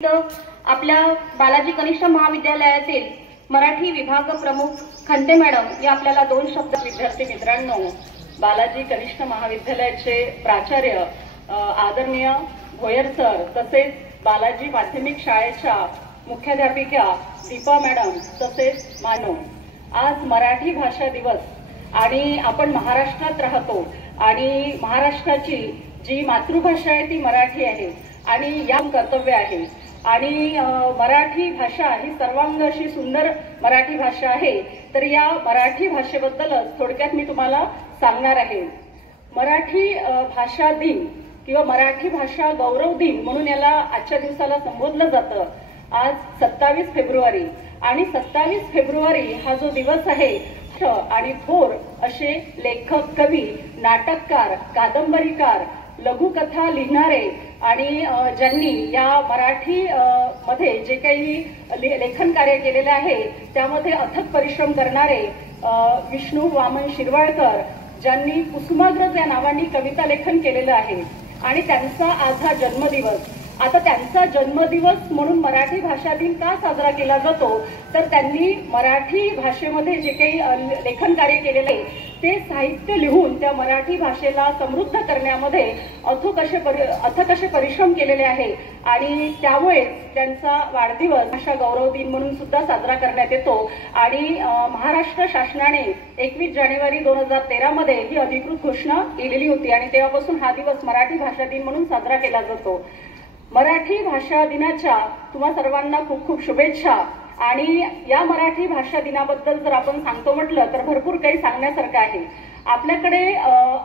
आपल्या बालाजी कनिष्ठ महाविद्यालयातील मराठी विभाग प्रमुख खंते मॅडम या आपल्याला दोन शब्द. विद्यार्थी मित्रांनो, बालाजी कनिष्ठ महाविद्यालयाचे प्राचार्य आदरणीय भोयर सर तसेच बालाजी माध्यमिक शाळेच्या मुख्याध्यापिका दीपा मॅडम तसेच मानो, आज मराठी भाषा दिवस आणि आपण महाराष्ट्रात राहतो आणि महाराष्ट्राची जी मातृभाषा आहे ती मराठी आहे आणि या कर्तव्य आहे आणि मराठी भाषा ही सर्वांग अशी सुंदर मराठी भाषा आहे. तर या मराठी भाषेबद्दलच थोडक्यात मी तुम्हाला सांगणार आहे. मराठी भाषा दिन किंवा मराठी भाषा गौरव दिन म्हणून याला आजच्या दिवसाला संबोधलं जातं. आज 27 फेब्रुवारी आणि 27 फेब्रुवारी हा जो दिवस आहे आणि थोर असे लेखक, कवी, नाटककार, कादंबरीकार, लघुकथा लिहिणारे आणि ज्यांनी या मराठी मध्ये जे काही लेखन कार्य केलेले आहे त्यामध्ये अथक परिश्रम करणारे विष्णू वामन शिरवाळकर, ज्यांनी कुसुमाग्रज या नावाने कविता लेखन केलेलं आहे आणि त्यांचा आज हा जन्मदिवस. आता त्यांचा जन्मदिवस म्हणून मराठी भाषा दिन का साजरा केला जातो, तर त्यांनी मराठी भाषेमध्ये जे काही लेखन कार्य केलेले ते साहित्य लिहून त्या मराठी भाषेला समृद्ध करण्यामध्ये अथक असे परिश्रम केलेले आहे आणि त्यामुळे त्यांचा वाढदिवस भाषा गौरव दिन म्हणून सुद्धा साजरा करण्यात येतो. आणि महाराष्ट्र शासनाने 21 जानेवारी 2013 मध्ये ही अधिकृत घोषणा केलेली होती आणि तेव्हापासून हा दिवस मराठी भाषा दिन म्हणून साजरा केला जातो. मराठी भाषा दिनाच्या तुम्हा सर्वांना खूप खूप शुभेच्छा. आणि या मराठी भाषा दिनाबद्दल जर आपण सांगतो म्हटलं तर भरपूर काही सांगण्यासारखं आहे. आपल्याकडे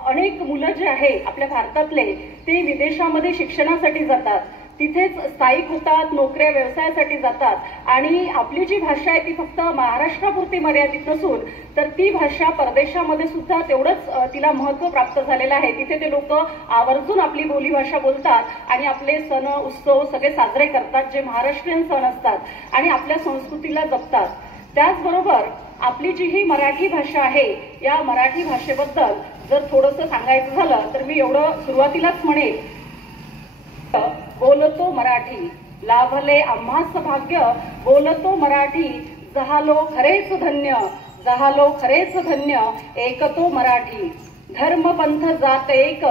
अनेक मुलं जे आहे आपल्या भारतातले ते विदेशामध्ये शिक्षणासाठी जातात, तिथेच स्थायिक होतात, नोकऱ्या व्यवसायासाठी जातात आणि आपली जी भाषा आहे ती फक्त महाराष्ट्रापुरती मर्यादित नसून तर ती भाषा परदेशामध्ये सुद्धा तेवढंच तिला महत्त्व प्राप्त झालेलं आहे. तिथे ते लोक आवर्जून आपली बोलीभाषा बोलतात आणि आपले सण उत्सव सगळे साजरे करतात जे महाराष्ट्रीयन सण असतात आणि आपल्या संस्कृतीला जपतात. त्याचबरोबर आपली जी ही मराठी भाषा आहे या मराठी भाषेबद्दल जर थोडंसं सांगायचं झालं तर मी एवढं सुरुवातीलाच म्हणेल, बोलतो मराठी लाभले आम्हास भाग्य, बोलतो मराठी जहालो खरेच धन्य, जहालो खरेच धन्य, एकतो मराठी. धर्मपंथ जात एक,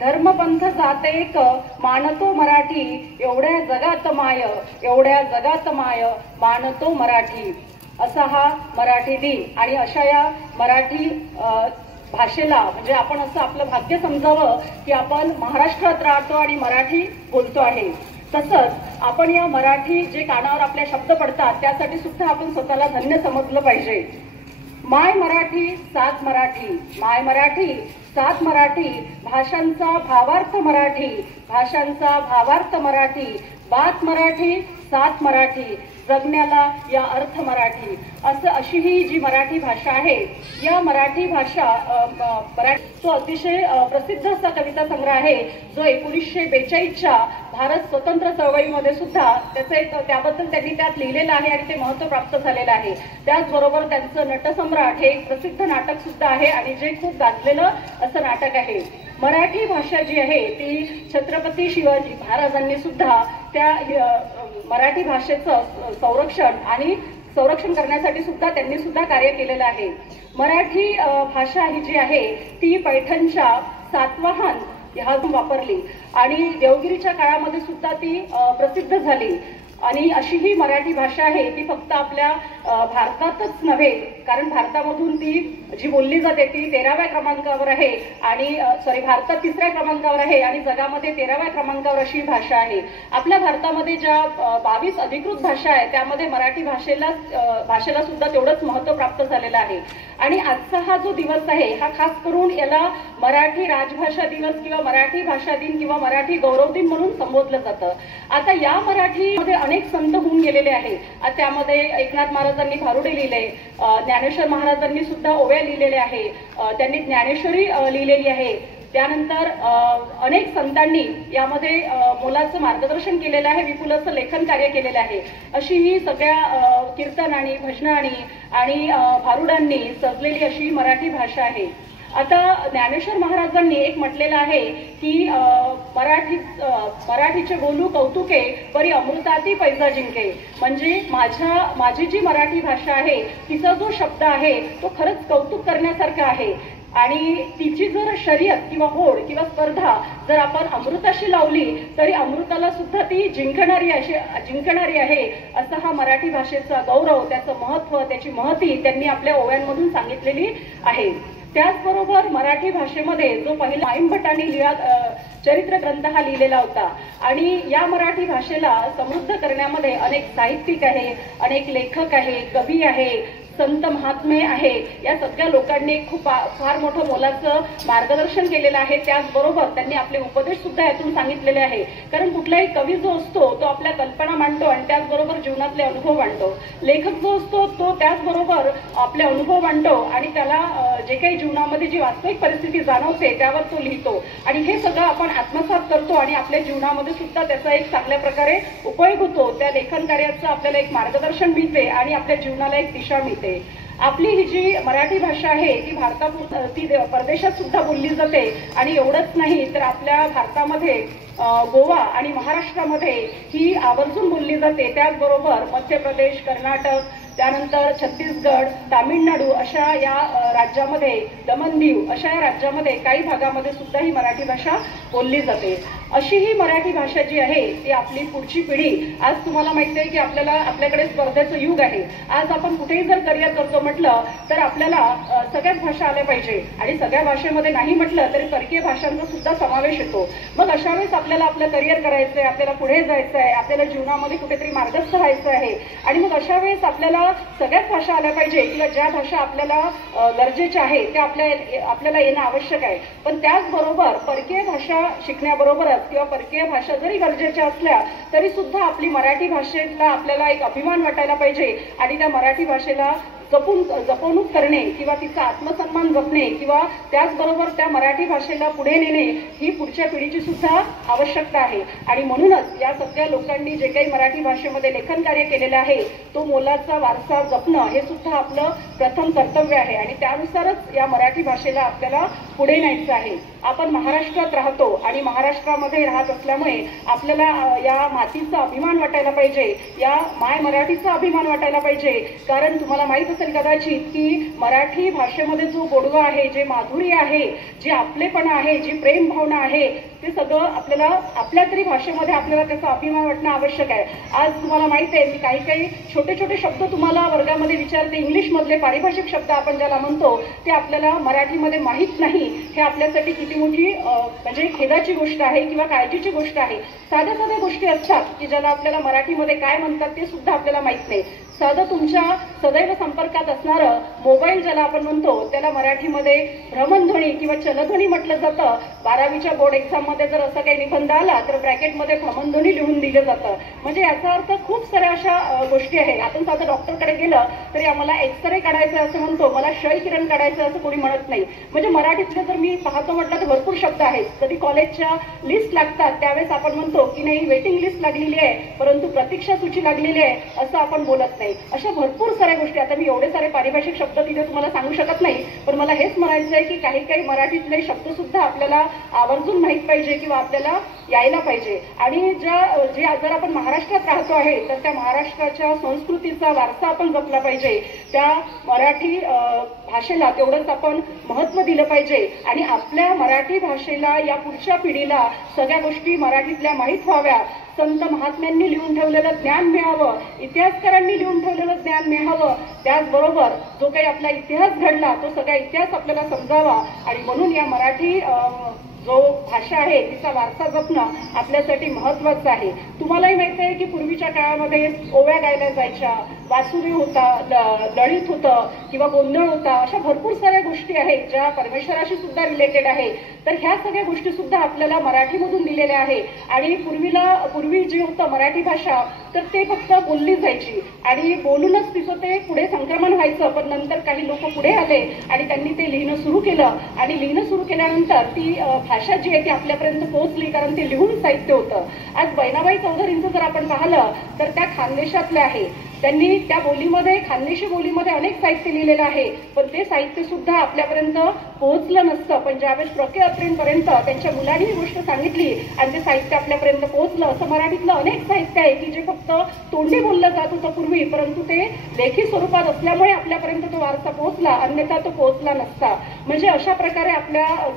धर्मपंथ जात एक, मानतो मराठी, एवढ्या जगात माय, एवढ्या जगात माय, मानतो मराठी. असा हा मराठी दिन आणि अशा या मराठी भाषेला म्हणजे आपण असं आपलं भाग्य समजावं की आपण महाराष्ट्रात राहतो आणि मराठी बोलतो आहे. तसंच आपण या मराठी जे कानावर आपल्या शब्द पडतात त्यासाठी सुद्धा आपण स्वतःला धन्य समजलं पाहिजे. माय मराठी सात मराठी, माय मराठी सात मराठी, भाषांचा भावार्थ मराठी, भाषांचा भावार्थ मराठी, बात मराठी सात मराठी, जगण्याला या अर्थ मराठी. असं अशी ही जी मराठी भाषा आहे या मराठी भाषा तो अतिशय प्रसिद्ध असा कविता संग्रह आहे जो 1942च्या भारत स्वतंत्र चळवळीमध्ये सुद्धा त्याबद्दल त्यांनी त्यात लिहिलेलं आहे आणि ते महत्त्व प्राप्त झालेलं आहे. त्याचबरोबर त्यांचं नटसम्राट हे एक प्रसिद्ध नाटक सुद्धा आहे आणि जे खूप गाजलेलं असं नाटक आहे. मराठी भाषा जी आहे ती छत्रपती शिवाजी महाराजांनी सुद्धा त्या मराठी भाषेचं संरक्षण करण्यासाठी सुद्धा त्यांनी सुद्धा कार्य केलेलं आहे. मराठी भाषा ही जी आहे ती पैठणच्या सातवाहन ह्या वापरली आणि देवगिरीच्या काळामध्ये सुद्धा ती प्रसिद्ध झाली. आणि अशी ही मराठी भाषा आहे ती फक्त आपल्या भारतातच नव्हे, कारण भारतामधून ती जी बोलली जाते ती 13व्या क्रमांकावर आहे आणि भारतात 3ऱ्या क्रमांकावर आहे आणि जगामध्ये 13व्या क्रमांकावर अशी भाषा आहे. आपल्या भारतामध्ये ज्या 22 अधिकृत भाषा आहेत त्यामध्ये मराठी भाषेला सुद्धा तेवढंच महत्त्व प्राप्त झालेलं आहे. आणि आजचा हा जो दिवस आहे हा खास करून याला मराठी राजभाषा दिवस किंवा मराठी भाषा दिन किंवा मराठी गौरव दिन म्हणून संबोधलं जातं. आता या मराठीमध्ये अनेक संत होऊन गेलेले आहे. त्यामध्ये एकनाथ महाराजांनी भारुडे लिहिले, ज्ञानेश्वर महाराजांनी सुद्धा ओव्या लिहिलेल्या आहे, त्यांनी ज्ञानेश्वरी लिहिलेली आहे. त्यानंतर अनेक संतांनी यामध्ये मोलाचं मार्गदर्शन केलेलं आहे, विपुल असं लेखन कार्य केलेलं आहे. अशी ही सगळ्या कीर्तनांनी, भजनांनी आणि भारुडांनी सजलेली अशी मराठी भाषा आहे. आता ज्ञानेश्वर महाराजांनी एक म्हटलेलं आहे की मराठीचे बोलू कौतुके परी अमृताती पैजा जिंके. म्हणजे माझी जी मराठी भाषा आहे तिचा जो शब्द आहे तो खरंच कौतुक करण्यासारखा आहे आणि तिची जर शर्यत किंवा होड किंवा स्पर्धा जर आपण अमृताशी लावली तरी अमृताला सुद्धा ती जिंकणारी आहे. असा हा मराठी भाषेचा गौरव, त्याचं महत्व, त्याची महती त्यांनी आपल्या ओव्यांमधून सांगितलेली आहे. त्याचबरोबर मराठी भाषेमध्ये जो पहिला माईम भटांनी चरित्र ग्रंथ हा लिहिलेला होता आणि या मराठी भाषेला समृद्ध करण्यामध्ये अनेक साहित्यिक आहे, अनेक लेखक आहे, कवी आहे, संत महात्मे आहे. या सगळ्या लोकांनी फार मोठं मोलाचं मार्गदर्शन केलेलं आहे. त्याचबरोबर त्यांनी आपले उपदेश सुद्धा यातून सांगितलेले आहे. कारण कुठलाही कवी जो असतो तो आपल्या कल्पना मांडतो आणि त्याचबरोबर जीवनातले अनुभव मांडतो. लेखक जो असतो तो त्याचबरोबर आपले अनुभव मांडतो आणि त्याला जे काही जीवनामध्ये जी वास्तविक परिस्थिती जाणवते त्यावर तो लिहितो आणि हे सगळं आपण आत्मसात करतो आणि आपल्या जीवनामध्ये सुद्धा त्याचा एक चांगल्या प्रकारे उपयोग होतो. त्या लेखन कार्याचं आपल्याला एक मार्गदर्शन मिळते आणि आपल्या जीवनाला एक दिशा मिळते. आपली ही जी मराठी भाषा आहे ती परदेशात सुद्धा बोलली जाते आणि एवढंच नाही तर आपल्या भारतामध्ये गोवा आणि महाराष्ट्रामध्ये ही आवर्जून बोलली जाते. त्याचबरोबर मध्य प्रदेश, कर्नाटक, त्यानंतर छत्तीसगड, तामिळनाडू अशा या राज्यामध्ये, दमण दीव अशा या राज्यामध्ये काही भागामध्ये सुद्धा ही मराठी भाषा बोलली जाते. अशी ही मराठी भाषा जी आहे ती आपली पुढची पिढी, आज तुम्हाला माहिती आहे की आपल्याकडे स्पर्धेचं युग आहे. आज आपण कुठेही जर करिअर करतो म्हटलं तर आपल्याला सगळ्याच भाषा आल्या पाहिजे आणि सगळ्या भाषेमध्ये नाही म्हटलं तरी परकीय भाषांचा सुद्धा समावेश येतो. मग अशा वेळेस आपल्याला आपलं करिअर करायचंय, आपल्याला पुढे जायचं आहे, आपल्याला जीवनामध्ये कुठेतरी मार्गस्थ व्हायचं आहे आणि मग अशा वेळेस आपल्याला सगळ्याच भाषा आल्या पाहिजे किंवा ज्या भाषा आपल्याला गरजेच्या आहे त्या आपल्याला येणं आवश्यक आहे. पण त्याचबरोबर परकीय भाषा शिकण्याबरोबरच किंवा परकीय भाषा जरी गरजेच्या असल्या तरी सुद्धा आपली मराठी भाषेला आपल्याला एक अभिमान वाटायला पाहिजे आणि त्या मराठी भाषेला जपवणूक करणे किंवा तिचा आत्मसन्मान जपणे किंवा त्याचबरोबर त्या मराठी भाषेला पुढे नेणे ही पुढच्या पिढीची सुद्धा आवश्यकता आहे. आणि म्हणूनच या सगळ्या लोकांनी जे काही मराठी भाषेमध्ये लेखन कार्य केलेलं आहे तो मोलाचा वारसा जपणं हे सुद्धा आपलं प्रथम कर्तव्य आहे आणि त्यानुसारच या मराठी भाषेला आपल्याला पुढे न्यायचं आहे. आपण महाराष्ट्रात राहतो आणि महाराष्ट्रामध्ये राहत असल्यामुळे आपल्याला या मातीचा अभिमान वाटायला पाहिजे, या माय मराठीचा अभिमान वाटायला पाहिजे. कारण तुम्हाला माहित असेल कदाचित की मराठी भाषेमध्ये जो गोडवा आहे, जे माधुर्य आहे, जे आपलेपणा आहे, जी प्रेम भावना आहे ते सगळं आपल्या तरी भाषेमध्ये आपल्याला त्याचा अभिमान वाटणं आवश्यक आहे. आज तुम्हाला माहित आहे मी काही छोटे छोटे शब्द तुम्हाला वर्गामध्ये विचारते, इंग्लिश मधले पारिभाषिक शब्द आपण ज्याला म्हणतो ते आपल्याला मराठीमध्ये माहीत नाही. हे आपल्यासाठी किती मोठी म्हणजे खेदाची गोष्ट आहे किंवा काळजीची गोष्ट आहे. साध्या साध्या गोष्टी असतात की ज्याला आपल्याला मराठीमध्ये काय म्हणतात ते सुद्धा आपल्याला माहित नाही. साधं तुमच्या सदैव संपर्कात असणारं मोबाईल ज्याला आपण म्हणतो त्याला मराठीमध्ये भ्रमणध्वनी किंवा चलध्वनी म्हटलं जातं. 12वीच्या बोर्ड एक्झाम मध्ये जर असं काही निबंध आला तर ब्रॅकेटमध्ये भ्रमणध्वनी लिहून दिलं जातं. म्हणजे याचा अर्थ खूप साऱ्या अशा गोष्टी आहेत. आपण साधं डॉक्टरकडे गेलं तरी आम्हाला एक्सरे काढायचं असं म्हणतो, मला क्षय किरण काढायचं असं कोणी म्हणत नाही. म्हणजे मराठीतले जर मी पाहतो म्हटलं तर भरपूर शब्द आहेत. कधी कॉलेजच्या लिस्ट लागतात त्यावेळेस आपण म्हणतो की नाही वेटिंग लिस्ट लागलेली आहे परंतु प्रतीक्षा सूची लागलेली आहे असं आपण बोलत नाही. अशा भरपूर साऱ्या गोष्टी, आता मी एवढे सारे पारिभाषिक शब्द तिथे तुम्हाला सांगू शकत नाही पण मला हेच म्हणायचं आहे की काही मराठीतले शब्द सुद्धा आपल्याला आवर्जून माहित पाहिजे किंवा आपल्याला यायला पाहिजे. आणि जर आपण महाराष्ट्रात राहतो आहे तर त्या महाराष्ट्राच्या संस्कृतीचा वारसा आपण जपला पाहिजे. त्या मराठी भाषेला तेवढंच आपण महत्व दिलं पाहिजे आणि आपल्या मराठी भाषेला या पुढच्या पिढीला सगळ्या गोष्टी मराठीतल्या माहीत व्हाव्या. संत महात्म्यांनी लिहून ठेवलेलं ज्ञान मिळावं, इतिहासकारांनी लिहून ठेवलेलं ज्ञान मिळावं. त्याचबरोबर जो काही आपला इतिहास घडला तो सगळा इतिहास आपल्याला समजावा आणि म्हणून या मराठी जो भाषा आहे तिचा वारसा जपणं आपल्यासाठी महत्वाचं आहे. तुम्हालाही माहिती आहे की पूर्वीच्या काळामध्ये ओव्या गायल्या जायच्या, वासुदेव होता, ललित होतं किंवा गोंधळ होता. अशा भरपूर साऱ्या गोष्टी आहेत ज्या परमेश्वराशी सुद्धा रिलेटेड आहे. तर ह्या सगळ्या गोष्टी सुद्धा आपल्याला मराठीमधून दिलेल्या आहे. आणि पूर्वी जी होतं मराठी भाषा तर ते फक्त बोलली जायची आणि बोलूनच तिचं ते पुढे संक्रमण व्हायचं. पण नंतर काही लोक पुढे आले आणि त्यांनी ते लिहिणं सुरू केलं आणि लिहिणं सुरू केल्यानंतर ती भाषा जी आहे ती आपल्यापर्यंत पोहोचली कारण ते लिहून साहित्य होतं. आज बहिणाबाई चौधरींचं जर आपण पाहिलं तर त्या खानदेशातल्या आहे. त्यांनी त्या बोलीमध्ये, खानदेशी बोलीमध्ये अनेक साहित्य लिहिलेलं आहे, पण ते साहित्य सुद्धा आपल्यापर्यंत पोहोचलं नसतं. पण ज्यावेळेस प्र.के. अत्रेंपर्यंत त्यांच्या मुलांनी ही गोष्ट सांगितली आणि ते साहित्य आपल्यापर्यंत पोहोचलं. असं मराठीतलं अनेक साहित्य आहे की जे फक्त तोंडी बोललं जात होतं पूर्वी, परंतु ते लेखी स्वरूपात असल्यामुळे आपल्यापर्यंत तो वारसा पोहोचला, अन्यथा तो पोहोचला नसता. म्हणजे अशा प्रकारे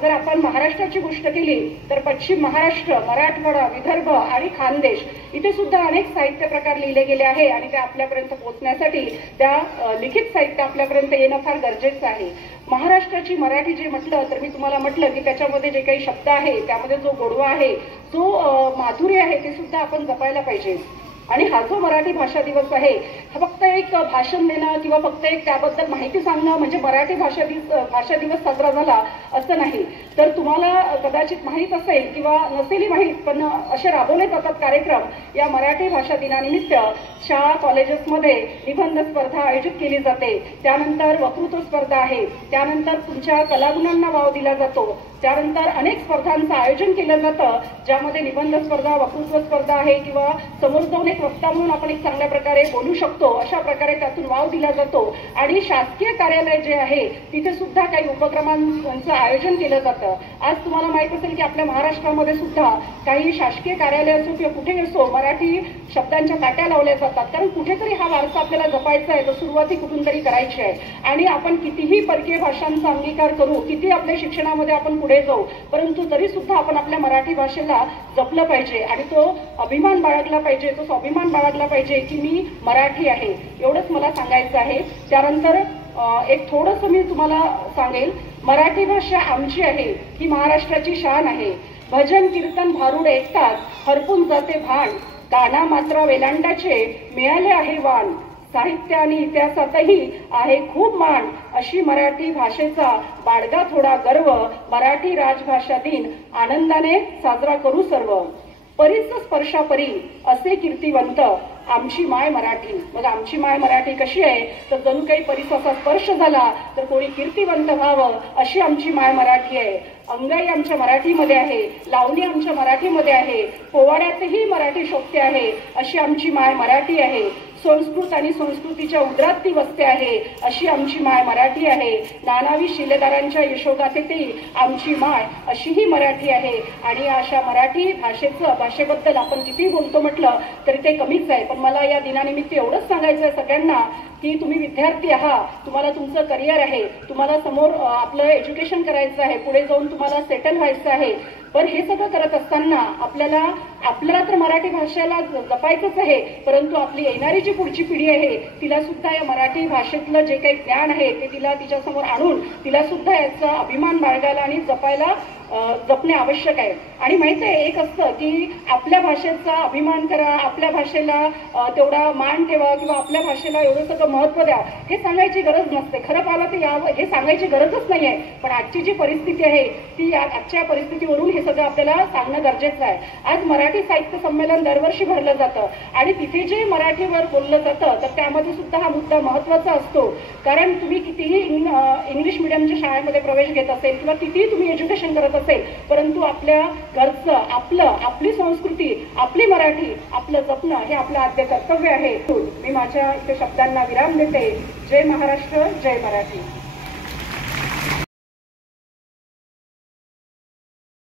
जर आपण महाराष्ट्राची गोष्ट केली तर पश्चिम महाराष्ट्र, मराठवाडा, विदर्भ आणि खानदेश इथे सुद्धा अनेक साहित्य प्रकार लिहिले गेले आहे आणि ते आपल्यापर्यंत पोहोचण्यासाठी त्या लिखित साहित्य आपल्यापर्यंत येणं फार गरजेचं आहे. महाराष्ट्राची मराठी जे म्हटलं तर मी तुम्हाला म्हटलं की त्याच्यामध्ये जे काही शब्द आहे, त्यामध्ये जो गोडवा आहे, जो माधुर्य आहे, ते सुद्धा आपण जपायला पाहिजे. आणि हा जो मराठी भाषा दिवस आहे, हा फक्त एक भाषण देणं किंवा फक्त एक त्याबद्दल माहिती सांगणं म्हणजे मराठी भाषा दिवस साजरा झाला असं नाही. तर तुम्हाला कदाचित माहीत असेल किंवा नसेलही माहीत, पण असे राबवले जातात कार्यक्रम. या मराठी भाषा दिनानिमित्त शाळा कॉलेजेसमध्ये निबंध स्पर्धा आयोजित केली जाते, त्यानंतर वक्तृत्व स्पर्धा आहे, त्यानंतर तुमच्या कलागुणांना वाव दिला जातो, त्यानंतर अनेक स्पर्धांचं आयोजन केलं जातं, ज्यामध्ये निबंध स्पर्धा, वक्तृत्व स्पर्धा आहे किंवा समोर जाऊन एक वक्ता म्हणून आपण एक चांगल्या प्रकारे बोलू शकतो, अशा प्रकारे त्यातून वाव दिला जातो. आणि शासकीय कार्यालय जे आहे तिथे सुद्धा काही उपक्रमांचं आयोजन केलं जातं. आज तुम्हाला माहित असेल की आपल्या महाराष्ट्रामध्ये सुद्धा काही शासकीय कार्यालय असो किंवा कुठे असो मराठी शब्दांच्या काट्या लावल्या जातात, कारण कुठेतरी हा वारसा आपल्याला जपायचा आहे, तो सुरुवाती कुठून तरी करायची आहे. आणि आपण कितीही परकीय भाषांचा अंगीकार करू, किती आपल्या शिक्षणामध्ये आपण पुढे जाऊ, परंतु तरी सुद्धा आपण आपल्या मराठी भाषेला जपलं पाहिजे आणि तो अभिमान बाळगला पाहिजे, तो स्वाभिमान बाळगला पाहिजे की मी मराठी आहे. एवढंच मला सांगायचं आहे. त्यानंतर एक थोडंसं मी तुम्हाला सांगेल, मराठी भाषा आमची आहे, ही महाराष्ट्राची शान आहे. भजन कीर्तन भारुड ऐकतात हरपून जाते भान, काना मात्रा वेलांडाचे मिळाले आहे वाण, साहित्य आणि इतिहासातही आहे खूप मान, अशी मराठी भाषेचा बाळगा थोडा गर्व, मराठी राजभाषा दिन आनंदाने साजरा करू सर्व. परीच स्पर्शापरी असे कीर्तिवंत आमची माय मराठी. मग आमची माय मराठी कशी आहे, तर जणू काही परिसाचा स्पर्श झाला तर कोणी कीर्तिवंत व्हावं अशी आमची माय मराठी आहे. अंगाई आमच्या मराठीमध्ये आहे, लावणी आमच्या मराठीमध्ये आहे, पोवाड्यातही मराठी शोभते आहे अशी आमची माय मराठी आहे. संस्कृत आणि संस्कृतीच्या उदरात ती वसते आहे अशी आमची माय मराठी आहे. नानावी शिलेदारांच्या यशोगाथेतही आमची माय अशी ही मराठी आहे. आणि अशा मराठी भाषेबद्दल आपण किती बोलतो म्हटलं तरी ते कमीच आहे. पण मला या दिनानिमित्त एवढंच सांगायचं आहे सगळ्यांना की तुम्ही विद्यार्थी आहात, तुम्हाला तुमचं करिअर आहे, तुम्हाला समोर आपलं एज्युकेशन करायचं आहे, पुढे जाऊन तुम्हाला सेटल व्हायचं आहे. पण हे सगळं करत असताना आपल्याला तर मराठी भाषेला जपायचंच आहे, परंतु आपली येणारी जी पुढची पिढी आहे तिला सुद्धा या मराठी भाषेतलं जे काही ज्ञान आहे ते तिच्यासमोर आणून तिला सुद्धा याचा अभिमान बाळगायला आणि जपणे आवश्यक आहे. आणि माहिती आहे, एक असतं की आपल्या भाषेचा अभिमान करा, आपल्या भाषेला तेवढा मान ठेवा किंवा आपल्या भाषेला एवढं सगळं महत्व द्या, हे सांगायची गरज नसते. खरं पाहिलं तर यावं हे सांगायची गरजच नाही आहे. पण आजची जी परिस्थिती आहे ती आजच्या परिस्थितीवरून हे सगळं आपल्याला सांगणं गरजेचं आहे. आज मराठी साहित्य संमेलन दरवर्षी भरलं जातं आणि तिथे जे मराठीवर बोललं जातं तर त्यामध्ये सुद्धा हा मुद्दा महत्वाचा असतो. कारण तुम्ही कितीही इंग्लिश मिडियमच्या शाळेमध्ये प्रवेश घेत असेल किंवा कितीही तुम्ही एज्युकेशन करत असेल, परंतु आपल्या घरचं, आपली संस्कृती, आपली मराठी, आपलं जपणं हे आपलं आद्य कर्तव्य आहे. मी माझ्या इथे शब्दांना विराम देते. जय महाराष्ट्र, जय मराठी.